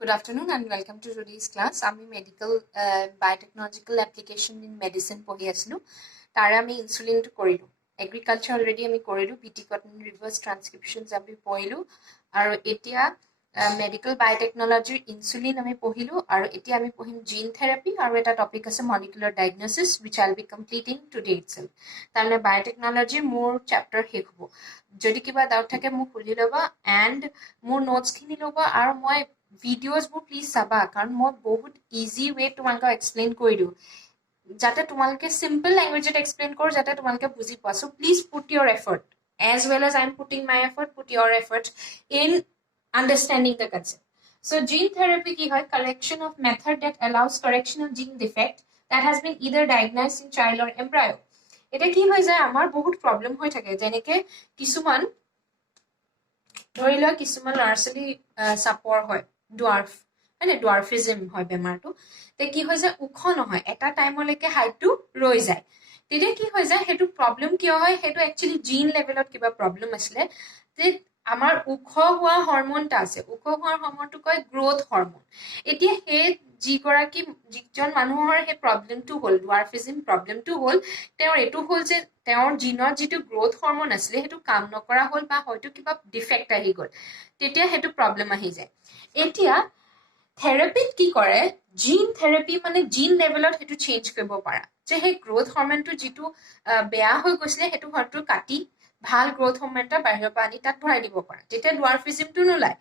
Good afternoon and welcome to today's class. আমি medical biotechnological application in medicine পঢ়ি আছিলো তাৰে আমি ইনসুলিনটো কৰিলো এগ্ৰিকালচাৰ অলৰেডি আমি কৰিলো বিটি কটন ৰিভাৰ্স ট্ৰান্সক্ৰিপশনছ আমি পঢ়িলো আৰু এতিয়া মেডিকেল বায়োটেকনলজিৰ ইনসুলিন আমি পঢ়িলো আৰু এতিয়া আমি পঢ়িম জিন থেৰাপি আৰু এটা টপিক আছে molecular diagnosis which I'll be completing today itself তাৰমানে বায়োটেকনলজিৰ মোৰ চেপ্টাৰ শেষ হ'ব যদি কিবা ডাউট থাকে মোক সুধি ল'বা এণ্ড মোৰ নোটছখিনি ল'বা আৰু মই ভিডিঅ'জ বোৰ প্লিজ চাবা কাৰণ মই বহুত ইজি ৱে তোমালোকক এক্সপ্লেইন কৰি দিওঁ যাতে তোমালোকে সিম্পল ল্যাঙ্গুৱেজত এক্সপ্লেইন কৰো যাতে তোমালোকে বুজি পোৱা so please put your effort as well as I'm putting my effort put your effort in understanding the concept so gene therapy ki hoy correction of method that allows correction of gene defect that has been either diagnosed in child or embryo এটা কি হৈ যায় আমাৰ বহুত problem হৈ থাকে যেনেকে কিছুমান ধৰি লোৱা কিছুমান লাৰ্জলি সাপৰ হয় ডুৱাৰ্ফ মানে ডুৱাৰ্ফিজম হয় বেমাৰটো তে কি হৈ যায় উখ নহয় এটা টাইমলৈকে হাইটটো ৰৈ যায় তেতিয়া কি হৈ যায় হেতু প্ৰবলেম কিয় হয় হেতু একচুয়ালি জিন লেভেলত কিবা প্ৰবলেম আছিল তে আমাৰ উখ হোৱা হৰমোনটা আছে উখ হোৱা হৰমোনটো কয় গ্ৰোথ হৰমোন এতিয়া হে যিগৰাকী যিজন মানুহৰ হে প্ৰবলেমটো হল ডুৱাৰ্ফিজম প্ৰবলেমটো হল তেওঁৰ এটো হল যে তেওঁৰ জিনৰ যিটো গ্ৰোথ হৰমোন আছিল হেতু কাম নকৰা হল বা হয়তো কিবা ডিফেক্ট আহি গল তেতিয়া হেতু প্ৰবলেম আহি যায় এতিয়া থেৰাপিত কি কৰে জিন থেৰাপি মানে জিন লেভেলত হেতু চেঞ্জ কৰিব পাৰা যে হে গ্ৰোথ হৰমোনটো যিটো বেয়া হৈ গৈছিল হেতু হয়তো কাটি ভাল গ্ৰোথ হৰমোনটা বাহিৰৰ পৰা আনি তাত ভৰাই দিব পাৰা তেতিয়া ডুৱাৰ্ফিজমটো নোলায়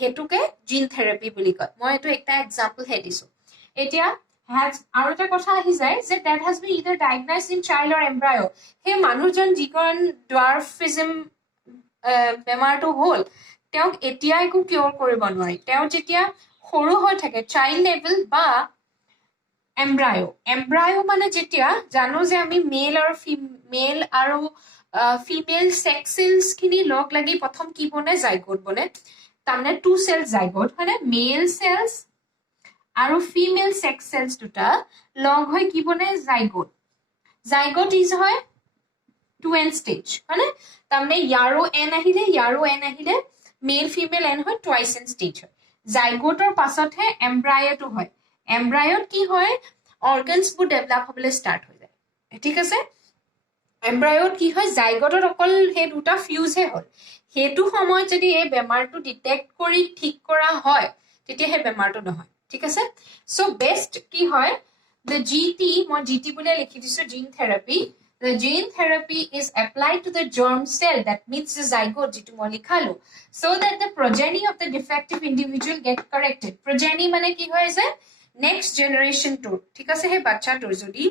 হেতুকে জিন থেৰাপি বুলি কয় মই এটো একটা এক্সাম্পল হে দিছো এতিয়া has আৰু এটা কথা আহি যায় যে that has been either diagnosed in child or embryo হে মানুহজন যিখন ডুৱাৰ্ফিজম বেমাৰটো হল তেওঁক এতিয়া একো কিউৰ কৰিব নোৱাৰি তেওঁ যেতিয়া সৰু হৈ থাকে চাইল্ড লেভেল বা এমব্ৰায়ো মানে যেতিয়া জানো যে আমি মেল আৰু ফিমেল সেক্স সেলস খিনি লগ লাগি প্ৰথম কি বনে জাইগোট বনে তাৰমানে টু সেলস জাইগোট মানে মেল সেলস আৰু ফিমেল সেক্স সেলস দুটা লগ হৈ কি বনে জাইগোট ইজ হয় টু এন স্টেজ মানে তাৰমানে ইয়াৰো এন আহিলে মেল ফিমেল এন হয় টুৱাইস এন স্টেজ হয় জাইগোটৰ পাছতহে এমব্ৰায়োটো হয় এমব্ৰায়োত কি হয় অৰ্গানছ বোৰ ডেভেলপ হ'বলৈ ষ্টাৰ্ট হৈ যায় ঠিক আছে এমব্ৰায়োত কি হয় জাইগোটত অকল হে দুটা ফিউজ হে হল হেতু সময় যদি এই বেমাৰটো ডিটেক্ট কৰি ঠিক কৰা হয় তেতিয়া হে বেমাৰটো নহয় ঠিক আছে সো বেস্ট কি হয় the GT বুলে লিখি দিছো gene therapy the gene therapy is applied to the germ cell that meets the zygote jitu moi likhalu so that the progeny of the defective individual get corrected progeny mane ki hoy je next generation to ঠিক আছে হে বাচ্চাটোৰ যদি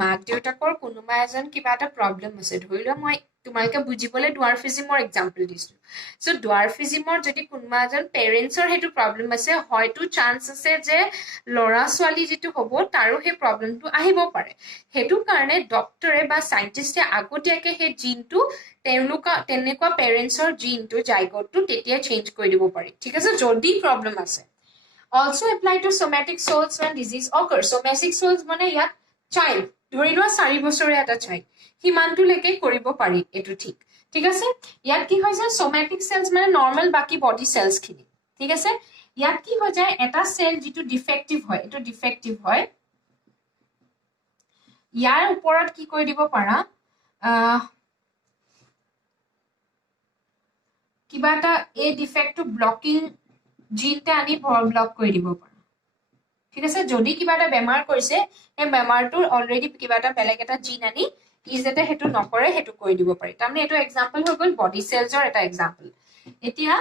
মাক দেউতাকৰ কোনোবা এজন কিবা এটা প্ৰবলেম আছে ধৰিলো মই তোমালকে বুজিবলে ডুৱাৰ্ফিজমৰ এক্সাম্পল দিছো সো ডুৱাৰ্ফিজমৰ যদি কোনোবা এজন পেৰেন্টছৰ হেতু প্ৰবলেম আছে হয়তো চান্স আছে যে লৰা ছোৱালী যেটো হ'ব তাৰো হে প্ৰবলেমটো আহিব পাৰে হেতু কাৰণে ডক্টৰে বা সাইন্টিষ্টে আগতীয়াকে হে জিনটো তেনেকুৱা পেৰেন্টছৰ জিনটো জাইগোটটো তেতিয়া চেঞ্জ কৰি দিব পাৰি ঠিক আছে যদি প্ৰবলেম আছে also apply to somatic cells when disease occurs somatic cells মানে ইয়াত child ধৰি লোৱা 4 বছৰীয়া এটা child হিমানটো লেকে কৰিব পাৰি এটো ঠিক আছে ইয়াত কি হৈ যায় somatic cells মানে নরমাল বাকি বডি সেলস খিনি ঠিক আছে ইয়াত কি হৈ যায় এটা সেল যেটো ডিফেক্টিভ হয় এটো ডিফেক্টিভ হয় ইয়াৰ ওপৰত কি কৰি দিব পাৰা কিবা এটা এই ডিফেক্টটো ব্লকিং জিনতে আনি ব্লক কৰি দিব পাৰা ঠিক আছে যদি কিবা এটা বেমাৰ কৰিছে এই বেমাৰটোৰ অলৰেডি কিবা এটা বেলেগ এটা জিন আনি ইজেতে হেতু নকৰে হেতু কৰি দিব পাৰি তাৰমানে এটো এক্সাম্পল হৈ গল বডি সেলছৰ এটা এক্সাম্পল এতিয়া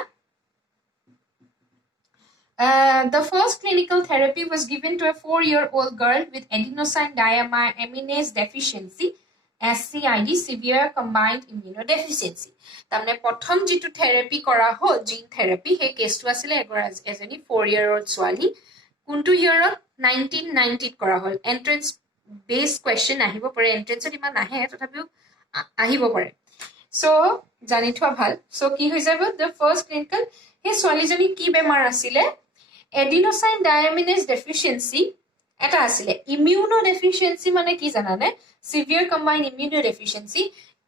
the first clinical therapy was given to a 4-year-old girl with adenosine diamine deficiency SCID severe combined immunodeficiency তাৰমানে প্ৰথম যেটো থেৰাপি কৰা হল জিন থেৰাপি হে কেছটো আছিল এজনী 4-year-old ছোৱালী কোনটো ইয়াৰত 1990 কৰা হল এন্ট্ৰেন্স বেস কোৱেশ্চন আহিব পাৰে এন্ট্ৰেন্সত ইমান নাহে তথাপিও আহিব পাৰে সো জানি থোৱা ভাল সো কি হৈ যাব the first clinical হে ছোৱালীজনী কি বেমাৰ আছিল adenosine diamine deficiency এটা আছিল immunodeficiency মানে কি জানানে severe combined immunodeficiency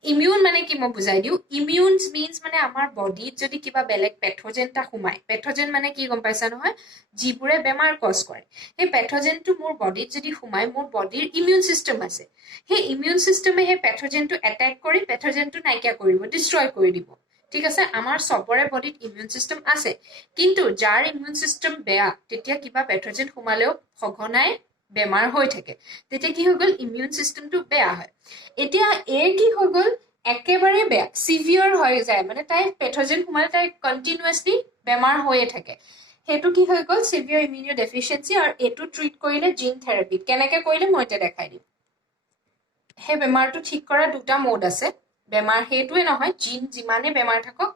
ইমিউন মানে কি মই বুজাই দিওঁ ইমিউনছ মিনছ মানে আমাৰ বডিত যদি কিবা বেলেগ পেথোজেন এটা সোমায় পেথোজেন মানে কি গম পাইছা নহয় যিবোৰে বেমাৰ কজ কৰে সেই পেথোজেনটো মোৰ বডিত যদি সোমায় মোৰ বডিৰ ইমিউন চিষ্টেম আছে সেই ইমিউন চিষ্টেমে সেই পেথোজেনটো এটেক কৰি পেথোজেনটো নাইকিয়া কৰিব ডিষ্ট্ৰয় কৰি দিব ঠিক আছে আমাৰ চবৰে বডিত ইমিউন চিষ্টেম আছে কিন্তু যাৰ ইমিউন চিষ্টেম বেয়া তেতিয়া কিবা পেথোজেন সোমালেও সঘনাই বেমাৰ হৈ থাকে তেতিয়া কি হৈ গ'ল ইমিউন চিষ্টেমটো বেয়া হয় এতিয়া এৰ কি হৈ গ'ল একেবাৰে বেয়া সিভিয়াৰ হৈ যায় মানে তাই পেথোজেন সোমালে তাই কণ্টিনিউৱাছলি বেমাৰ হৈয়ে থাকে সেইটো কি হৈ গ'ল সিভিয়াৰ ইমিউনো ডেফিচিয়েঞ্চি আৰু এইটো ট্ৰিট কৰিলে জিন থেৰাপি কেনেকে কৰিলে মই এতিয়া দেখাই দিম সেই বেমাৰটো ঠিক কৰা দুটা মোড আছে বেমাৰ সেইটোৱে নহয় জিন যিমানে বেমাৰ থাকক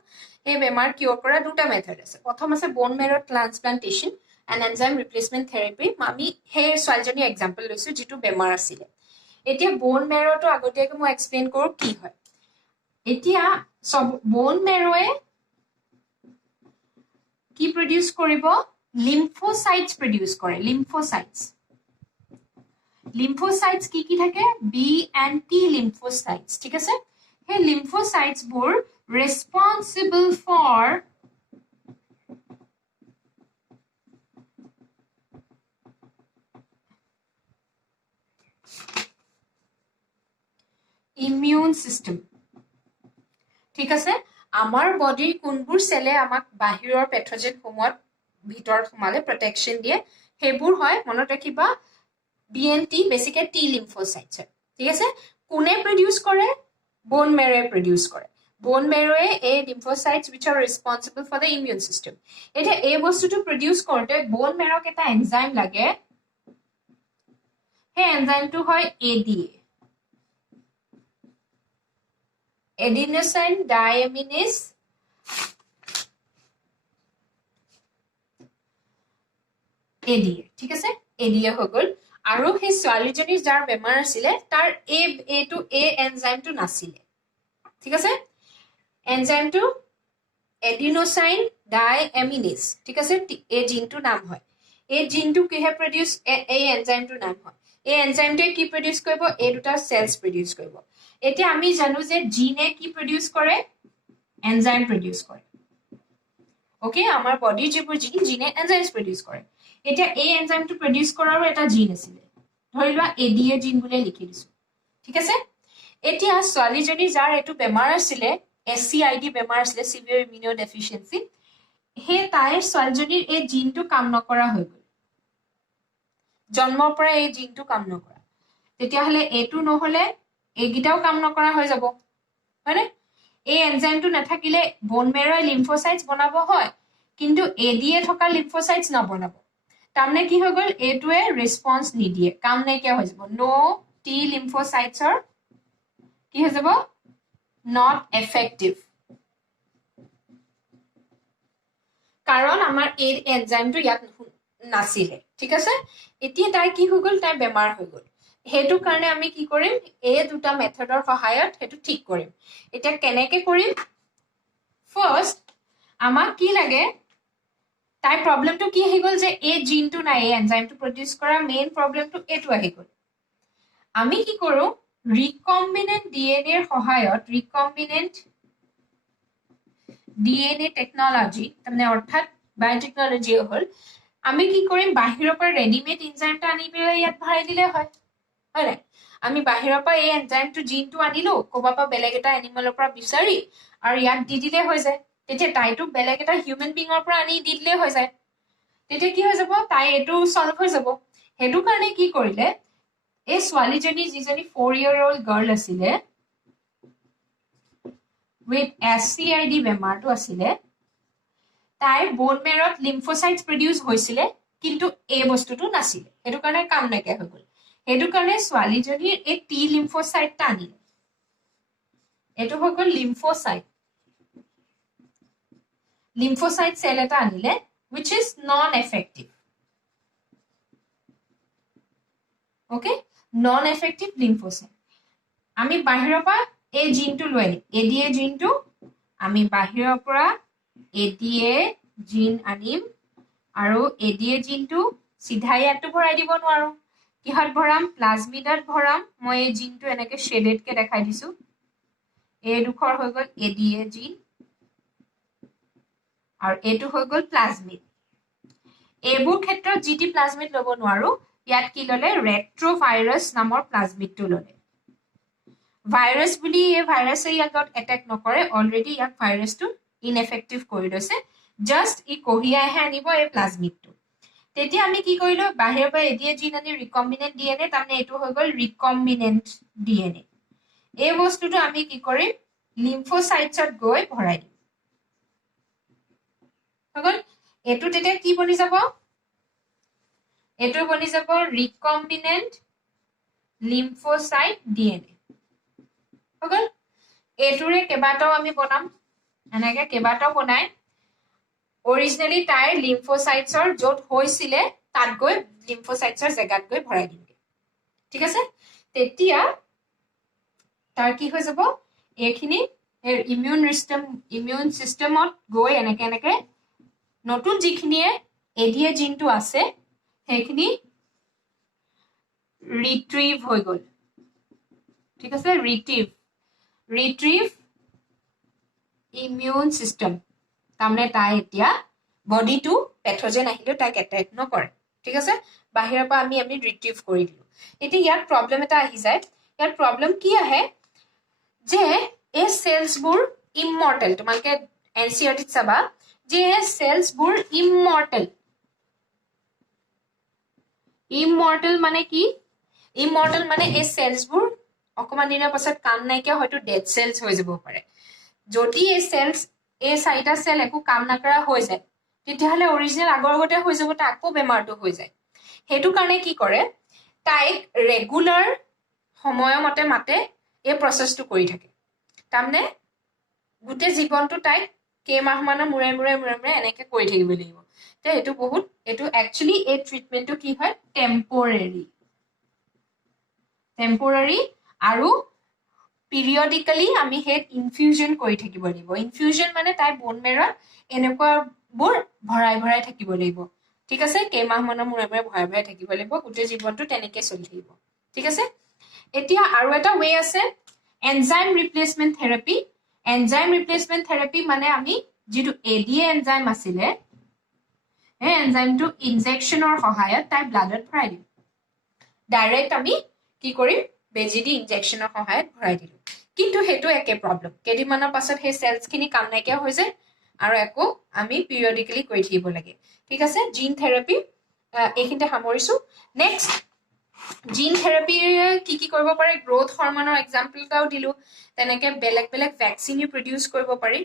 সেই বেমাৰ কিয়ৰ কৰা দুটা মেথড আছে প্ৰথম আছে বোন মেৰ ট্ৰান্সপ্লান্টেশ্যন এণ্ড এনজাইম ৰিপ্লেচমেণ্ট থেৰাপি আমি সেই ছোৱালীজনী এক্সাম্পল লৈছো যিটো বেমাৰ আছিলে এতিয়া বোন মেৰটো আগতীয়াকৈ মই এক্সপ্লেইন কৰোঁ কি হয় এতিয়া সব বোন মেৰয়ে কি প্ৰডিউস কৰিব লিম্ফোসাইটস প্ৰডিউস কৰে লিম্ফোসাইটস কি থাকে বি এণ্ড টি লিম্ফোসাইটস ঠিক আছে সেই লিম্ফোসাইটস বোৰ ৰেসপন্সিবল ফৰ ইমিউন সিস্টেম ঠিক আছে আমাৰ বডিৰ কোনবোৰ সেলে আমাক বাহিৰৰ পেথোজেন সোমত ভিতৰত সোমালে প্ৰটেকশন দিয়ে সেইবোৰ হয় মনত ৰাখিবা বিএনটি বেসিক্যালি টি লিম্ফোসাইটস ঠিক আছে কোনে প্ৰডিউস কৰে বোন মেৰয়ে প্ৰডিউস কৰে বোন মেৰয়ে এই lymphocytes which are responsible for the immune system এটা এই বস্তুটো প্ৰডিউস কৰোতে বোন মেৰক এটা এনজাইম লাগে সেই এনজাইমটো হয় এডিএ adenosine diaminase ADA ঠিক আছে ADA হৈ গ'ল আৰু সেই ছোৱালীজনীৰ যাৰ বেমাৰ আছিলে তাৰ এইটো এ এনজাইমটো নাছিলে ঠিক আছে এনজাইমটো adenosine diaminase ঠিক আছে এই জিনটো নাম হয় এই জিনটো কিহে প্ৰডিউস এই এনজাইমটো নাম হয় এই এনজাইমটোৱে কি প্ৰডিউস কৰিব এই দুটা সেলস প্ৰডিউস কৰিব এতিয়া আমি জানো যে জিনে কি প্ৰডিউস কৰে এনজাইম প্ৰডিউস কৰে ওকে আমাৰ বডি যিবোৰ জিনে এনজাইমস প্ৰডিউস কৰে এতিয়া এই এনজাইমটো প্ৰডিউস কৰাৰো এটা জিন আছিল ধৰিলোৱা এডিএ জিন বুলি লিখি দিছো ঠিক আছে এতিয়া ছোৱালীজনী যাৰ এটো বেমাৰ আছিল এসচিআইডি বেমাৰ আছিল সিভিয়াৰ ইমিউনো ডেফিচিয়েন্সি হে তাইৰ ছোৱালীজনীৰ এই জিনটো কাম নকৰা হৈ গ'ল জন্মৰ পৰা এই জিনটো কাম নকৰা তেতিয়া হলে এটো নহলে এগিটাও কাম নকৰা হৈ যাব হয়নে এই এনজাইমটো নাথাকিলে বোন মেৰয়ে লিম্ফোসাইটস বনাব হয় কিন্তু এডিএ থকা লিম্ফোসাইটস নবনাব তাৰমানে কি হৈ গ'ল এটোৱে ৰেসপন্স নিদিয়ে কাম নাইকিয়া হৈ যাব নো টি লিম্ফোসাইটছৰ কি হৈ যাব not effective কাৰণ আমাৰ এই এনজাইমটো ইয়াত নাছিলে ঠিক আছে এতিয়া তাই কি হৈ গ'ল তাই বেমাৰ হৈ গ'ল হেতু কাৰণে আমি কি কৰিম এই দুটা মেথডৰ সহায়ত হেতু ঠিক কৰিম এতিয়া কেনেকে কৰিম ফাৰ্স্ট আমাক কি লাগে তাই প্ৰবলেমটো কি হৈ গ'ল যে এই জিনটো নাই এই এনজাইমটো প্ৰডিউস কৰা মেইন প্ৰবলেমটো এটো আহি গ'ল আমি কি কৰো ৰিকম্বিনেন্ট ডিএনএ ৰ সহায়ত ৰিকম্বিনেন্ট ডিএনএ টেকনলজি তাৰমানে অৰ্থাৎ বায়োটেকনলজি হ'ল আমি কি কৰিম বাহিৰৰ পৰা ৰেডিমেড এনজাইমটা আনি পেলাই ইয়াত ভৰাই দিলে হয় হয় আমি বাহিৰৰ পৰা এই এনজাইমটো জিনটো আনিলো কোবা পৰা বেলেগ এটা এনিমেলৰ পৰা বিচাৰি আৰু ইয়াত দি দিলে হৈ যায় তেতিয়া তাইটো বেলেগ এটা হিউম্যান বিঙৰ পৰা আনি দি দিলে হৈ যায় তেতিয়া কি হৈ যাব তাই এটো সলভ হৈ যাব হেতু কাৰণে কি কৰিলে এই ছোৱালীজনী যিজনী 4-year-old girl আছিলে with SCID বেমাৰটো আছিলে তাই বোন মেৰত লিম্ফোসাইটস প্ৰডিউস হৈছিলে কিন্তু এই বস্তুটো নাছিলে হেতু কাৰণে কাম নাইকিয়া হৈ গ'ল হেতু কাৰণে ছোৱালীজনীৰ এই টি লিম্ফোসাইটটা আনিলে এটো হৈ গ'ল লিম্ফোসাইট সেল এটা আনিলে which is non effective okay non effective lymphocyte আমি বাহিৰৰ পৰা এই জিনটো লৈ আনিম এডিএ জিনটো আমি বাহিৰৰ পৰা এডিএ জিন আনিম আৰু এডিএ জিনটো সিধা ইয়াত ভৰাই দিব নোৱাৰো কিহত ভৰাম প্লাজমিডত ভৰাম মই এই জিনটো এনেকে শেডেড কে দেখাই দিছো এই দুখৰ হৈ গ'ল ADA জিন আৰু এইটো হৈ গ'ল প্লাজমিড এইবোৰ ক্ষেত্ৰত জিটি প্লাজমিড ল'ব নোৱাৰো ইয়াত কি ল'লে ৰেট্ৰোভাইৰাছ নামৰ প্লাজমিডটো ল'লে ভাইৰাছ বুলি এই ভাইৰাছে ইয়াক এটেক নকৰে অলৰেডি ইয়াক ভাইৰাছটো ইনএফেক্টিভ কৰি লৈছে জাষ্ট ই কঢ়িয়াইহে আনিব এই প্লাজমিডটো তেতিয়া আমি কি কৰিলো বাহিৰৰ পৰা এডিএ জিন আনি ৰিকম্বিনেণ্ট ডিএনএ তাৰমানে এইটো হৈ গ'ল ৰিকম্বিনেণ্ট ডিএনএ এই বস্তুটো আমি কি কৰিম লিম্ফোচাইটছত গৈ ভৰাই দিম হৈ গ'ল এইটো তেতিয়া কি বনি যাব এইটো বনি যাব ৰিকম্বিনেণ্ট লিম্ফোচাইট ডিএনএ হৈ গ'ল এইটোৰে কেইবাটাও আমি বনাম এনেকৈ কেইবাটাও বনাই অৰিজিনেলি তাইৰ লিম্ফোচাইটছৰ য'ত হৈছিলে তাত গৈ লিম্ফোচাইটছৰ জেগাত গৈ ভৰাই দিমগে ঠিক আছে তেতিয়া তাৰ কি হৈ যাব এইখিনি ইমিউন চিষ্টেমত গৈ এনেকৈ নতুন যিখিনিয়ে এডিএ জিনটো আছে সেইখিনি ৰিট্ৰিভ হৈ গ'ল ঠিক আছে ৰিট্ৰিভ ইমিউন চিষ্টেম তাৰমানে তাই এতিয়া বডিটো পেথোজেন আহিলেও তাইক এটেক নকৰে ঠিক আছে বাহিৰৰ পৰা আমি ৰিট্ৰিভ কৰি দিলোঁ এতিয়া ইয়াত প্ৰব্লেম এটা আহি যায় ইয়াত প্ৰব্লেম কি আহে যে এই চেলছবোৰ ইমৰ্টেল তোমালোকে এনচিআৰটিত চাবা যে এই চেলছবোৰ ইমৰ্টেল মানে কি ইমৰ্টেল মানে এই চেলছবোৰ অকমান দিনৰ পাছত কাম নাইকিয়া হয়তো ডেড চেলছ হৈ যাব পাৰে যদি এই চেলছ এই চাৰিটা চেল একো কাম নকৰা হৈ যায় তেতিয়াহ'লে অৰিজিনেল আগৰ আগতে হৈ যাব তাৰ আকৌ বেমাৰটো হৈ যায় সেইটো কাৰণে কি কৰে তাইক ৰেগুলাৰ সময়মতে মাতে এই প্ৰচেছটো কৰি থাকে তাৰমানে গোটেই জীৱনটো তাইক কেইমাহমানৰ মূৰে মূৰে এনেকৈ কৰি থাকিব লাগিব তো এইটো একচুৱেলি এই ট্ৰিটমেণ্টটো কি হয় টেম্পৰাৰী আৰু পিৰিয়ডিকেলি আমি সেই ইনফিউজন কৰি থাকিব লাগিব ইনফিউজন মানে তাইৰ বোন মেৰত এনেকুৱাবোৰ ভৰাই থাকিব লাগিব ঠিক আছে কেইমাহমানৰ মূৰে ভৰাই থাকিব লাগিব গোটেই জীৱনটো তেনেকৈ চলি থাকিব ঠিক আছে এতিয়া আৰু এটা ৱে আছে এনজাইম ৰিপ্লেচমেণ্ট থেৰাপি মানে আমি যিটো এডিএ এনজাইম আছিলে সেই এনজাইমটো ইনজেকশ্যনৰ সহায়ত তাই ব্লাডত ভৰাই দিম ডাইৰেক্ট আমি কি কৰিম বেজি দি ইনজেকশ্যনৰ সহায়ত ভৰাই দিলোঁ কিন্তু সেইটো একে প্ৰব্লেম কেইদিনমানৰ পাছত সেই চেলছখিনি কাম নাইকিয়া হৈ যায় আৰু আকৌ আমি পিৰিয়ডিকেলি কৰি থাকিব লাগে ঠিক আছে জিন থেৰাপি এইখিনিতে সামৰিছোঁ নেক্সট জিন থেৰাপিৰ কি কৰিব পাৰে গ্ৰথ হৰমনৰ এক্সাম্পল এটাও দিলোঁ তেনেকৈ বেলেগ ভেকচিনো প্ৰডিউচ কৰিব পাৰি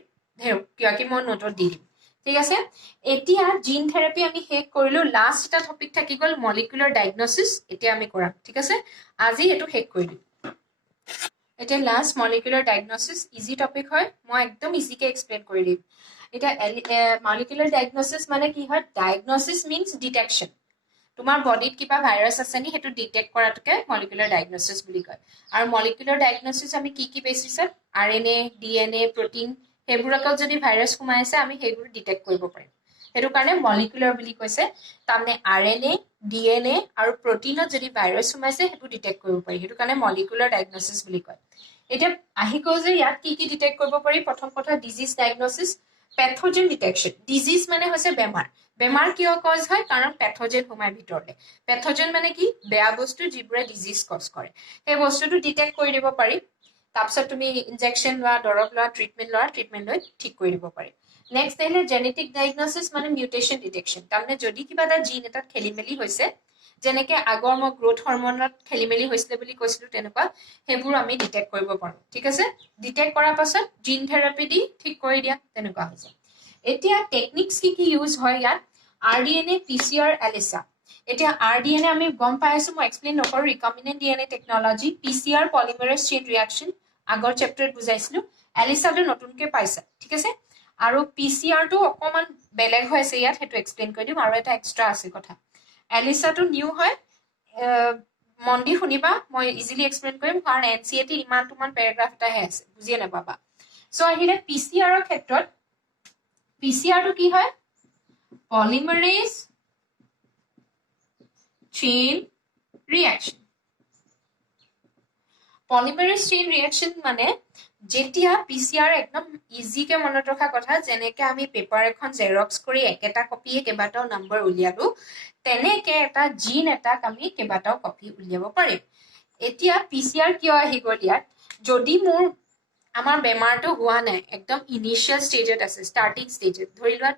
কিয় মই নোটত দি দিম ঠিক আছে এতিয়া জিন থেৰাপি আমি শেষ কৰিলোঁ লাষ্ট এটা টপিক থাকি গ'ল মলিকুলাৰ ডায়েগনচিছ এতিয়া আমি কৰাম ঠিক আছে আজি এইটো শেষ কৰিলোঁ এতিয়া last molecular diagnosis easy topic হয় মই একদম ইজিকৈ এক্সপ্লেইন কৰি দিম এতিয়া মলিকুলাৰ ডায়েগনচিছ মানে কি হয় ডায়েগনচিছ মিনছ ডিটেকশ্যন তোমাৰ বডিত কিবা ভাইৰাছ আছে নি সেইটো ডিটেক্ট কৰাটোকে মলিকুলাৰ ডায়েগনচিছ বুলি কয় আৰু মলিকুলাৰ ডায়েগনচিছ আমি কি বেচিছত RNA DNA প্ৰটিন সেইবোৰকত যদি ভাইৰাছ সোমাই আছে আমি সেইবোৰ ডিটেক্ট কৰিব পাৰিম সেইটো কাৰণে মলিকুলাৰ বুলি কৈছে তাৰমানে RNA DNA আৰু প্ৰটিনত যদি ভাইৰাছ সোমাইছে সেইটো ডিটেক্ট কৰিব পাৰি সেইটো কাৰণে মলিকুলাৰ ডায়েগনচিছ বুলি কয় এতিয়া আহি গ'ল যে ইয়াত কি ডিটেক্ট কৰিব পাৰি প্ৰথম কথা disease diagnosis pathogen detection disease মানে হৈছে বেমাৰ কিয় কজ হয় কাৰণ পেথোজেন সোমাই ভিতৰলৈ পেথোজেন মানে কি বেয়া বস্তু যিবোৰে ডিজিজ কজ কৰে সেই বস্তুটো ডিটেক্ট কৰি দিব পাৰি তাৰপিছত তুমি ইনজেকশ্যন লোৱা দৰৱ লোৱা ট্ৰিটমেণ্ট লৈ ঠিক কৰি দিব পাৰি নেক্সট আহিলে জেনেটিক ডায়েগনচিছ মানে মিউটেশ্যন ডিটেকশ্যন তাৰমানে যদি কিবা এটা জিন এটাত খেলি মেলি হৈছে যেনেকৈ আগৰ মই গ্ৰথ হৰমনত খেলি মেলি হৈছিলে বুলি কৈছিলোঁ তেনেকুৱা সেইবোৰ আমি ডিটেক্ট কৰিব পাৰোঁ ঠিক আছে ডিটেক্ট কৰাৰ পাছত জিন থেৰাপি দি ঠিক কৰি দিয়া তেনেকুৱা হৈছে এতিয়া টেকনিক্স কি ইউজ হয় ইয়াত RDNA PCR ELISA এতিয়া RDNA আমি গম পাই আছোঁ মই এক্সপ্লেইন নকৰোঁ recombinant DNA technology PCR polymerase chain ৰিয়াকশ্যন আগৰ চেপ্টাৰত বুজাইছিলোঁ ELISAটো নতুনকৈ পাইছা ঠিক আছে আৰু PCRটো অকণমান বেলেগ হৈ আছে ইয়াত সেইটো এক্সপ্লেইন কৰি দিম আৰু এটা এক্সট্ৰা আছে কথা ELISAটো নিউ হয় মন দি শুনিবা মই ইজিলি এক্সপ্লেইন কৰিম কাৰণ NCERT ইমান পেৰাগ্ৰাফ এটাহে আছে বুজিয়ে নাপাবা চ' আহিলে PCRৰ ক্ষেত্ৰত PCRটো কি হয় পলিমাৰেজ চেইন ৰিয়াকশ্যন পলিমাৰেজ চেইন ৰিয়াকশ্যন মানে যেতিয়া PCR একদম ইজিকে মনত ৰখা কথা যেনেকে আমি পেপাৰ এখন জেৰক্স কৰি একেটা কপিয়ে কেইবাটাও নম্বৰ উলিয়ালো তেনেকে এটা জিন এটাক আমি কেইবাটাও কপি উলিয়াব পাৰিম এতিয়া PCR কিয় আহি গ'ল ইয়াত যদি মোৰ আমাৰ বেমাৰটো হোৱা নাই একদম ইনিশিয়েল ষ্টেজত আছে ষ্টাৰ্টিং ষ্টেজত ধৰি লোৱা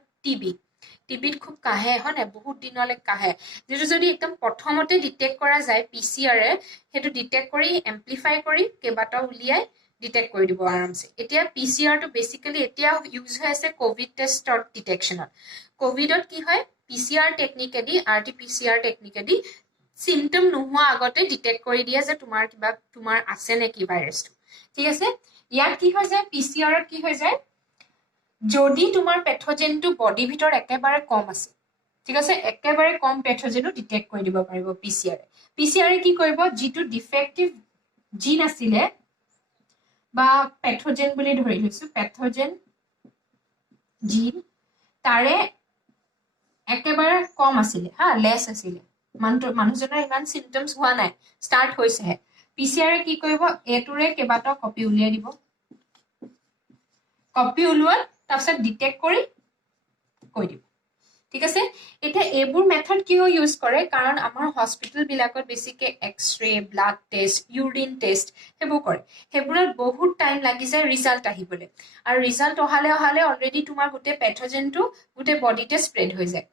টিবিত খুব কাহে হয় নাই বহুত দিনলৈ কাহে যেটো যদি একদম প্ৰথমতে ডিটেক্ট কৰা যায় PCR এ হেতু ডিটেক্ট কৰি এম্প্লিফাই কৰি কেইবাটাও উলিয়াই ডিটেক্ট কৰি দিব আৰামছে এতিয়া PCR টো বেসিক্যালি এতিয়া ইউজ হৈ আছে কোভিড টেষ্টৰ ডিটেকচনত কোভিডত কি হয় PCR টেকনিকেদি RT-PCR টেকনিকেদি সিম্পটম নোহোৱা আগতে ডিটেক্ট কৰি দিয়ে যে তোমাৰ আছে নেকি ভাইৰাছটো ঠিক আছে ইয়াত কি হৈ যায় PCR কি হৈ যায় যদি তোমাৰ পেথোজেনটো বডি ভিতৰ একেবাৰে কম আছে ঠিক আছে একেবাৰে কম পেথোজেনো ডিটেক্ট কৰি দিব পাৰিব PCR কি কৰিব যিটো ডিফেক্টিভ জিন আছিলে বা পেথোজেন বুলি ধৰি লৈছো পেথোজেন জিন তাৰে একেবাৰে কম আছিলে হা লেছ আছিলে মানুহজনৰ ইমান সিম্পটমস হোৱা নাই ষ্টাৰ্ট হৈছেহে PCR কি কৰিব এটোৰে কেইবাটাও কপি উলিয়াই দিব কপি উলোৱাত তাৰপিছত ডিটেক্ট কৰি কৈ দিব ঠিক আছে এটা এইবোৰ মেথড কিয় ইউজ কৰে কাৰণ আমাৰ হস্পিটেল বিলাকত বেছিকে X ray blood test urine test হেবোৰ কৰে হেবোৰত বহুত টাইম লাগি যায় ৰিজাল্ট আহিবলৈ আৰু ৰিজাল্ট অহালে অলৰেডি তোমাৰ গোটে পেথোজেনটো গোটে বডিতে স্প্ৰেড হৈ যায়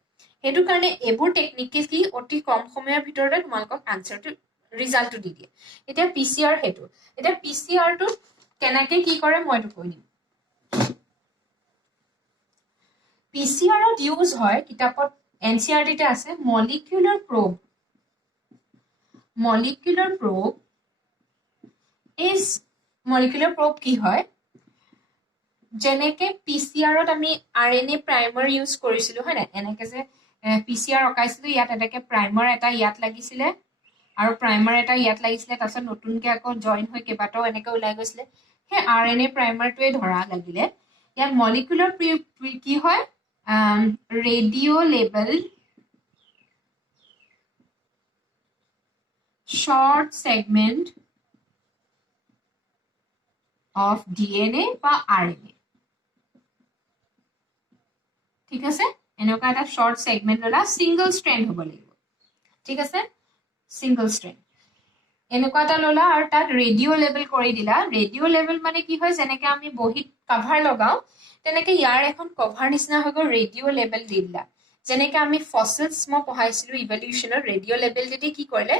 হেতু কাৰণে এইবোৰ টেকনিকেলি অতি কম সময়ৰ ভিতৰতে তোমালোকক আনসাৰটো ৰিজাল্টটো দি দিয়ে এতিয়া PCR হেতু এতিয়া PCR টো কেনেকৈ কি কৰে মইটো কৈ দিম PCR ত ইউজ হয় কিতাপত NCERT তে আছে মলিকিউলাৰ probe কি হয় যেনেকে PCR ত আমি RNA প্ৰাইমাৰ ইউজ কৰিছিলো হয় না এনেকে যে PCR অকাইছিলো ইয়াত এটাকে প্ৰাইমাৰ এটা ইয়াত লাগিছিলে আৰু প্ৰাইমাৰ এটা ইয়াত লাগিছিলে তাৰছত নতুনকে আকৌ জয়েন হৈ কেবাটাও এনেকে ওলাই গৈছিলে হে RNA প্ৰাইমাৰটোৱে ধৰা লাগিলে ইয়াত মলিকিউলাৰ কি হয় radio labeled short segment of DNA বা RNA ঠিক আছে এনেকুৱা এটা short segment ললা single strand হ'ব লাগিব ঠিক আছে single strand এনেকুৱা এটা ললা আৰু তাত ৰেডিও লেবেল কৰি দিলা ৰেডিও লেবেল মানে কি হয় যেনেকে আমি বহিত কভাৰ লগাও তেনেকে ইয়াৰ এখন কভাৰ নিচিনা হৈ গ'ল ৰেডিও লেবেল দি দিলা যেনেকে আমি ফসিলস মই পঢ়াইছিলো ইভলিউশনৰ ৰেডিও লেবেল যদি কি কৰিলে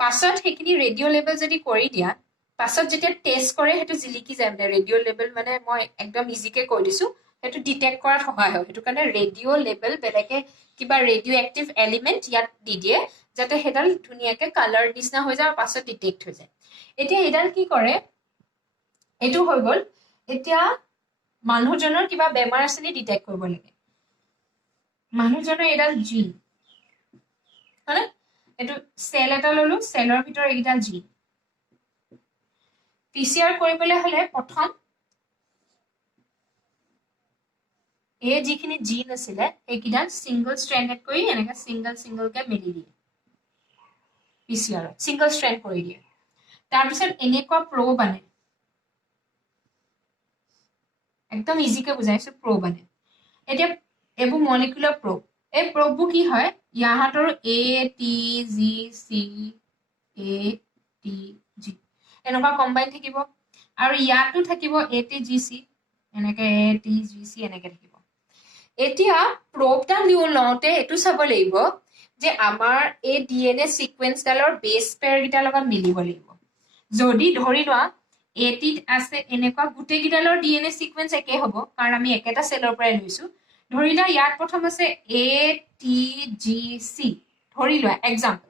পাছত হেখিনি ৰেডিও লেবেল যদি কৰি দিয়া পাছত যেতিয়া টেষ্ট কৰে হেতু জিলিকি যায় মানে ৰেডিও লেবেল মানে মই একদম ইজিকে কৈ দিছো হেতু ডিটেক্ট কৰাত সহায় হয় হেতু কাৰণে ৰেডিও লেবেল বেলেগে কিবা ৰেডিও এক্টিভ এলিমেন্ট ইয়াত দি দিয়ে যাতে হেডাল ধুনিয়াকে কালাৰ নিচিনা হৈ যায় আৰু পাছত ডিটেক্ট হৈ যায় এতিয়া এডাল কি কৰে এটো হৈ গল এতিয়া মানুহজনৰ কিবা বেমাৰ আছে নি ডিটেক্ট কৰিব লাগে মানুহজনৰ এডাল জিন হয়নে এটো সেল এটা ললো সেলৰ ভিতৰ এডাল জিন PCR কৰিবলৈ হলে প্ৰথম এই যিখিনি জিন আছিলে এইকিডাল সিঙ্গল স্ট্ৰেন্ডেড কৰি এনেকা সিঙ্গল কে মেলি দিয়ে PCR সিঙ্গল স্ট্ৰেন্ড কৰি দিয়ে তাৰ পিছত এনেকুৱা প্ৰব আনে একদম ইজিকে বুজাইছো প্ৰব আনে এতিয়া এবু মলিকুলাৰ প্ৰব এই প্ৰববু কি হয় ইয়াহাতৰ ATGC ATG এনেকুৱা কম্বাইন থাকিব আৰু ইয়াতো থাকিব ATGC এনেকে ATGC এনেকে থাকিব এতিয়া প্ৰবটা লওঁতে এটো চাব লাগিব যে আমাৰ এই DNA সিকোয়েন্স ডালৰ বেস পেয়াৰ গিটা লগত মিলিব লাগিব যদি ধৰি লোৱা AT আছে এনেকুৱা গুটে গিডালৰ DNA সিকোয়েন্স একে হ'ব কাৰণ আমি একেটা সেলৰ পৰাই লৈছো ধৰি লোৱা ইয়াত প্ৰথম আছে ATGC ধৰি লোৱা এক্সাম্পল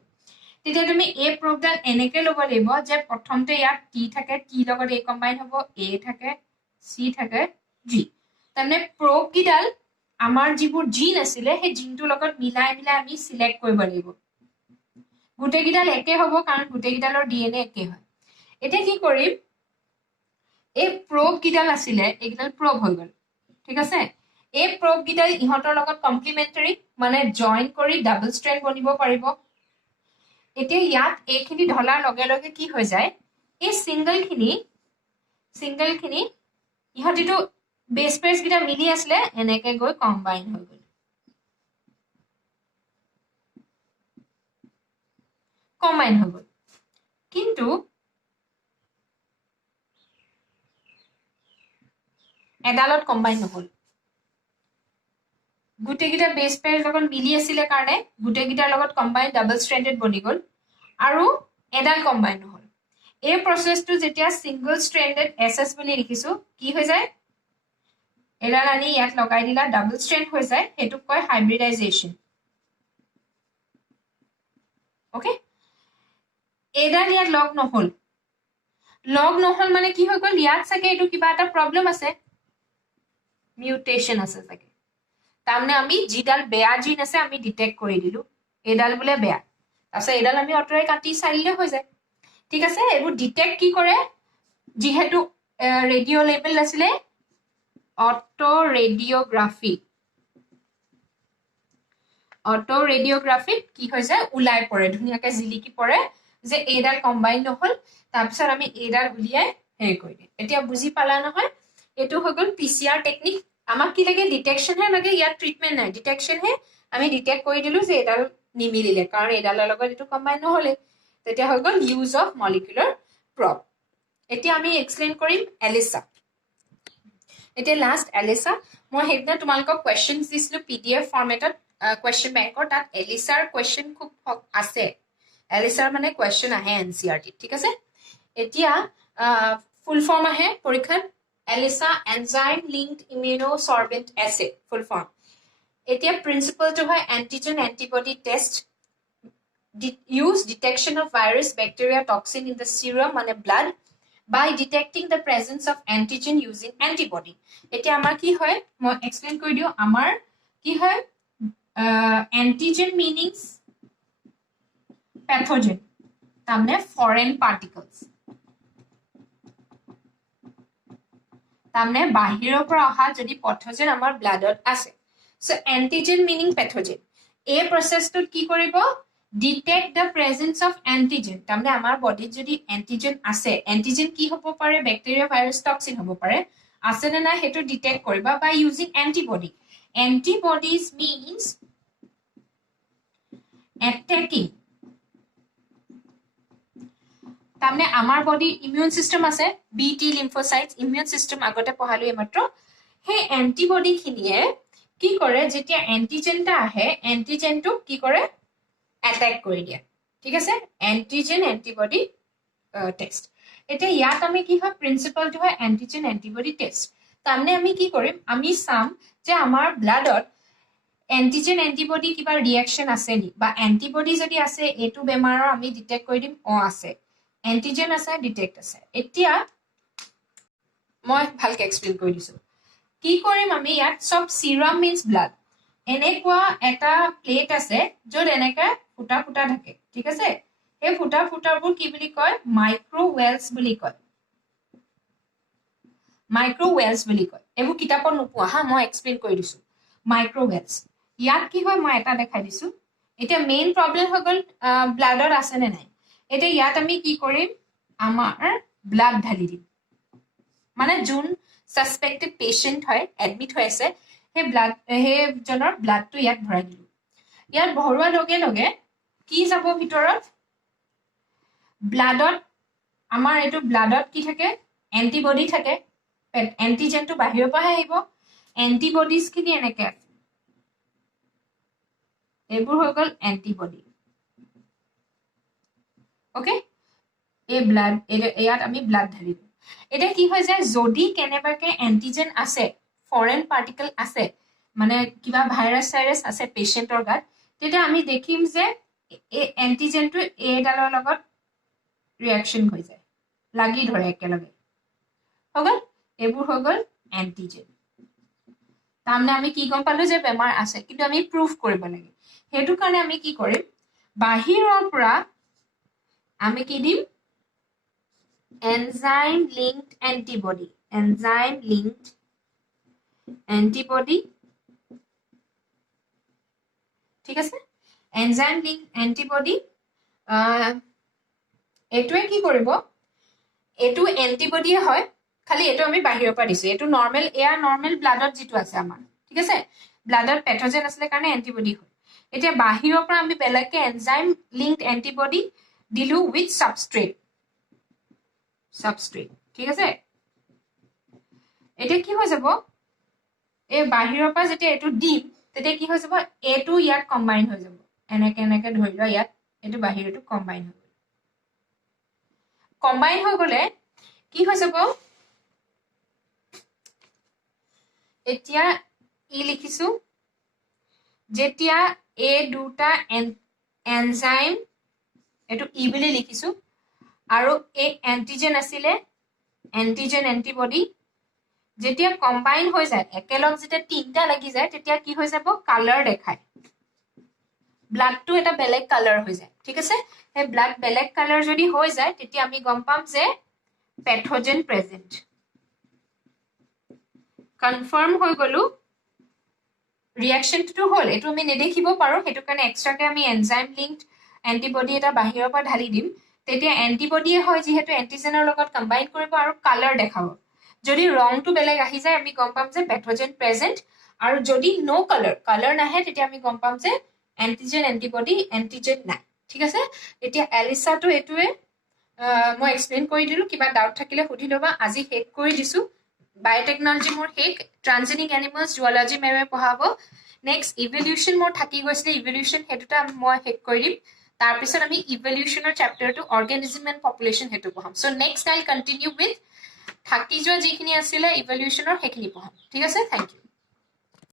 তেতিয়া তুমি এই প্ৰবডাল এনেকে ল'ব লাগিব যে প্ৰথমতে ইয়াত T থাকে T লগত A কম্বাইন হ'ব A থাকে C থাকে G তাৰমানে প্ৰব গিডাল আমাৰ যিবোৰ জিন আছিলে সেই জিনটোৰ লগত মিলাই আমি সিলেক্ট কৰিব লাগিব গুটে গিডাল একে হ'ব কাৰণ গুটে গিডালৰ DNA একে হয় এতিয়া কি কৰিম এই প্ৰব গিডাল আছিলে এইগিডাল প্ৰব হৈ গল ঠিক আছে এই প্ৰব গিডাল ইহতৰ লগত কমপ্লিমেন্টাৰী মানে জয়েন কৰি ডাবল স্ট্ৰেন্ড বনিব পাৰিব এতিয়া ইয়াত এইখিনি ঢলাৰ লগে লগে কি হৈ যায় এই সিঙ্গল খিনি সিঙ্গেল খিনি ইহতিটো বেস পেয়ার্স গিটা মিলি আসলে এনেকে গৈ কম্বাইন হৈ গল কিন্তু এডালত কম্বাইন নহল গুটেগিটা বেস পেয়াৰ লগত মিলি আছিলে কাৰণে গুটেগিটাৰ লগত কম্বাইন ডাবল স্ট্ৰেন্ডেড বনি গল আৰু এডাল কম্বাইন নহল এই প্ৰসেসটো যেতিয়া সিঙ্গল স্ট্ৰেন্ডেড এসএস বুলি লিখিছো কি হৈ যায় এডাল আনি ইয়াত লগাই দিলা ডাবল স্ট্ৰেন্ড হৈ যায় হেতুক কয় হাইব্ৰিডাইজেশন ওকে এডাল ইয়াত লগ নহল মানে কি হৈ গল ইয়াত সাকে এটো কিবা এটা প্ৰবলেম আছে মিউটেশন আছে সাকে তামনে আমি জিডাল বেয়া জিন আছে আমি ডিটেক্ট কৰি দিলু এডাল বুলে বেয়া আছে এডাল আমি অটৰে কাটি চাইলে হৈ যায় ঠিক আছে এবু ডিটেক্ট কি কৰে যেহেতু ৰেডিও লেভেল আছিলে অটো ৰেডিওগ্ৰাফি কি হৈ যায় উলাই পৰে ধুনিয়াকে জিলিকি পৰে যে এডাল কম্বাইন নহল তাৰপিছত আমি এডাল উলিয়াই হেৰি কৰি দিম এতিয়া বুজি পালা নহয় এটো হৈ গল পিসিআৰ টেকনিক আমাক কি লাগে ডিটেকশন হে লাগে ইয়াত ট্ৰিটমেন্ট নাই ডিটেকশন হে আমি ডিটেক্ট কৰি দিলু যে এডাল নিমিলিলে কাৰণ এডালৰ লগত এটো কম্বাইন নহলে তেতিয়া হৈ গল ইউজ অফ মলিকুলাৰ প্ৰব এতিয়া আমি এক্সপ্লেইন কৰিম এলিসা এতিয়া লাষ্ট এলিসা মই হেদিনা তোমালোকক কোৱেশ্চনছ দিছিলো পিডিএফ ফৰমেটত কোৱেশ্চন বেংকৰ তাত এলিসাৰ কোৱেশ্চন খুব আছে এলিসাৰ মানে কোৱেশ্চন আহে এনসিআৰটি ঠিক আছে এতিয়া ফুল ফৰ্ম আহে পৰীক্ষাত ELISA enzyme linked immunosorbent acid full form এতিয়া প্ৰিন্সিপলটো হয় antigen antibody test use detection of virus bacteria toxin in the serum and blood by detecting the presence of antigen using antibody এতিয়া আমাৰ কি হয় মই এক্সপ্লেইন কৰি দিও আমাৰ কি হয় antigen meanings pathogen তামনে foreign particles তামনে বাহিৰৰ পৰা অহা যদি pathogen আমাৰ ব্লাডত আছে so antigen meaning pathogen এই প্ৰসেসটো কি কৰিব detect the presence of antigen তামনে আমাৰ বডিত যদি antigen আছে antigen কি হ'ব পাৰে ব্যাকটেৰিয়া ভাইৰাছ টক্সিন হ'ব পাৰে আছে না না হেতু ডিটেক্ট কৰিবা by using antibody antibodies means attacking তামনে আমাৰ বডি ইমিউন সিস্টেম আছে বিটি লিম্ফোসাইটস ইমিউন সিস্টেম আগতে পঢ়ালো এমাত্ৰ হে এন্টিবডি খিনিয়ে কি কৰে যেতিয়া এন্টিজেনটা আহে এন্টিজেনটো কি কৰে অ্যাটাক কৰি দিয়ে ঠিক আছে এন্টিজেন এন্টিবডি টেষ্ট এতিয়া ইয়াত আমি কি হয় প্ৰিন্সিপলটো হয় এন্টিজেন এন্টিবডি টেষ্ট তামনে আমি কি কৰিম আমি সাম যে আমাৰ ব্লাডত এন্টিজেন এন্টিবডি কিবা ৰিঅ্যাকশন আছে নি বা এন্টিবডি যদি আছে এটো বেমাৰৰ আমি ডিটেক্ট কৰি দিম আছে এন্টিজেন আছে ডিটেক্ট আছে এতিয়া মই ভালকে এক্সপ্লেইন কৰি দিছো কি কৰিম আমি ইয়াত সব সিৰাম মিন্স ব্লাড এনেকুৱা এটা প্লেট আছে য'ত এনেকা ফুটা ফুটা থাকে ঠিক আছে এই ফুটা ফুটাবোৰ কি বুলি কয় মাইক্ৰোৱেলছ বুলি কয় এবোৰ কিতাপত নোপোৱা হা মই এক্সপ্লেইন কৰি দিছো মাইক্ৰোৱেলছ ইয়াত কি হয় মই এটা দেখাই দিছো এতিয়া মেইন প্ৰবলেম হৈ গল ব্লাডত আছে নে নাই এতিয়া ইয়াত আমি কি কৰিম আমাৰ ব্লাড ঢালি দিম মানে যোন সাসপেক্টেড পেশেন্ট হয় এডমিট হৈ আছে হে ব্লাড হে জনৰ ব্লাডটো ইয়াত ভৰাই দিলো ইয়াত ভৰোৱা লগে লগে কি যাব ভিতৰত ব্লাডত আমাৰ এটো ব্লাডত কি থাকে এন্টিবডি থাকে এন্টিজেনটো বাহিৰৰ পৰা আহিব এন্টিবডিজ খিনি এনেকে এবোৰ হৈ গল এন্টিবডি ওকে এই ব্লাড ইয়াত আমি ব্লাড ঢালি দিম এটা কি হয় যায় যদি কেনেবাকে এন্টিজেন আছে ফরেন পার্টিকল আছে মানে কিবা ভাইরাস সাইরাস আছে পেশেন্টৰ গাত তেতিয়া আমি দেখিম যে এই এন্টিজেনটো এডালৰ লগত ৰিঅ্যাকশন হৈ যায় লাগি ধৰে একেলগে হগল এবোৰ হৈ গল এন্টিজেন তামনে আমি কি গম পালো যে বেমাৰ আছে কিন্তু আমি প্ৰুফ কৰিব লাগে হেতু কাৰণে আমি কি কৰিম বাহিৰৰ পৰা আমি কি দিম enzyme linked antibody ঠিক আছে enzyme linked antibody এটোৱে কি কৰিব এটো এন্টিবডি হয় খালি এটো আমি বাহিৰৰ পৰা দিছো এটো নৰ্মেল এয়া নৰ্মেল ব্লাডত যেটো আছে আমাৰ ঠিক আছে ব্লাডত পেথোজেন আসলে কাৰণে এন্টিবডি হয় এতিয়া বাহিৰৰ পৰা আমি বেলেগকে enzyme linked antibody Dilu with সাবস্ট্ৰেট ঠিক আছে এটা কি হৈ যাব এই বাহিৰৰ পৰা যেতিয়া এটো দিম তেতিয়া কি হৈ যাব এটো ইয়াত কম্বাইন হৈ যাব এনেকে এনেকে ধৰি লোৱা ইয়াত এটো বাহিৰটো কম্বাইন হৈ গলে কি হৈ যাব এতিয়া ই লিখিছো যেতিয়া এ দুটা এনজাইম এটো ই বুলি লিখিছো আৰু এই এন্টিজেন আছিলে এন্টিজেন এন্টিবডি যেতিয়া কম্বাইন হৈ যায় একেলগ যেতিয়া তিনটা লাগি যায় তেতিয়া কি হৈ যাব কালাৰ দেখায় ব্লাডটো এটা বেলেগ কালাৰ হৈ যায় ঠিক আছে এই ব্লাড বেলেগ কালাৰ যদি হৈ যায় তেতিয়া আমি গম পাম যে পেথোজেন প্ৰেজেন্ট কনফাৰ্ম হৈ গলো ৰিঅ্যাকশনটো হল এটো আমি নেদেখিব পাৰো হেতু কাৰণে এক্সট্ৰাকে আমি এনজাইম লিংকড এন্টিবডি এটা বাহিৰৰ পৰা ঢালি দিম তেতিয়া এন্টিবডি হয় যেহেতু এন্টিজেনৰ লগত কম্বাইন কৰিব আৰু কালাৰ দেখাব যদি ৰংটো বেলেগ আহি যায় আমি গম পাম যে পেথোজেন প্ৰেজেন্ট আৰু যদি নো কালাৰ নাহে তেতিয়া আমি গম পাম যে এন্টিজেন এন্টিবডি এন্টিজেন নাই ঠিক আছে এতিয়া এলিসাটো এটোৱে মই এক্সপ্লেইন কৰি দিলো কিবা ডাউট থাকিলে সুধি লবা আজি শেষ কৰি দিছো বায়োটেকনলজি মোৰ শেষ ট্ৰান্সজেনিক এনিমেলছ জুলজি মেমে পঢ়াব নেক্সট ইভলিউশন মোৰ থাকি গৈছিলে ইভলিউশন হেতুটা মই শেষ কৰি দিম তাৰ পিছত আমি ইভলিউশনৰ চ্যাপ্টাৰটো অৰ্গানিজম এণ্ড পপুলেশন হেতু পঢ়াম so next I continue with থাকি যোৱা যিখিনি আছিলে ইভলিউশনৰ হেখিনি পঢ়াম ঠিক আছে থ্যাংক ইউ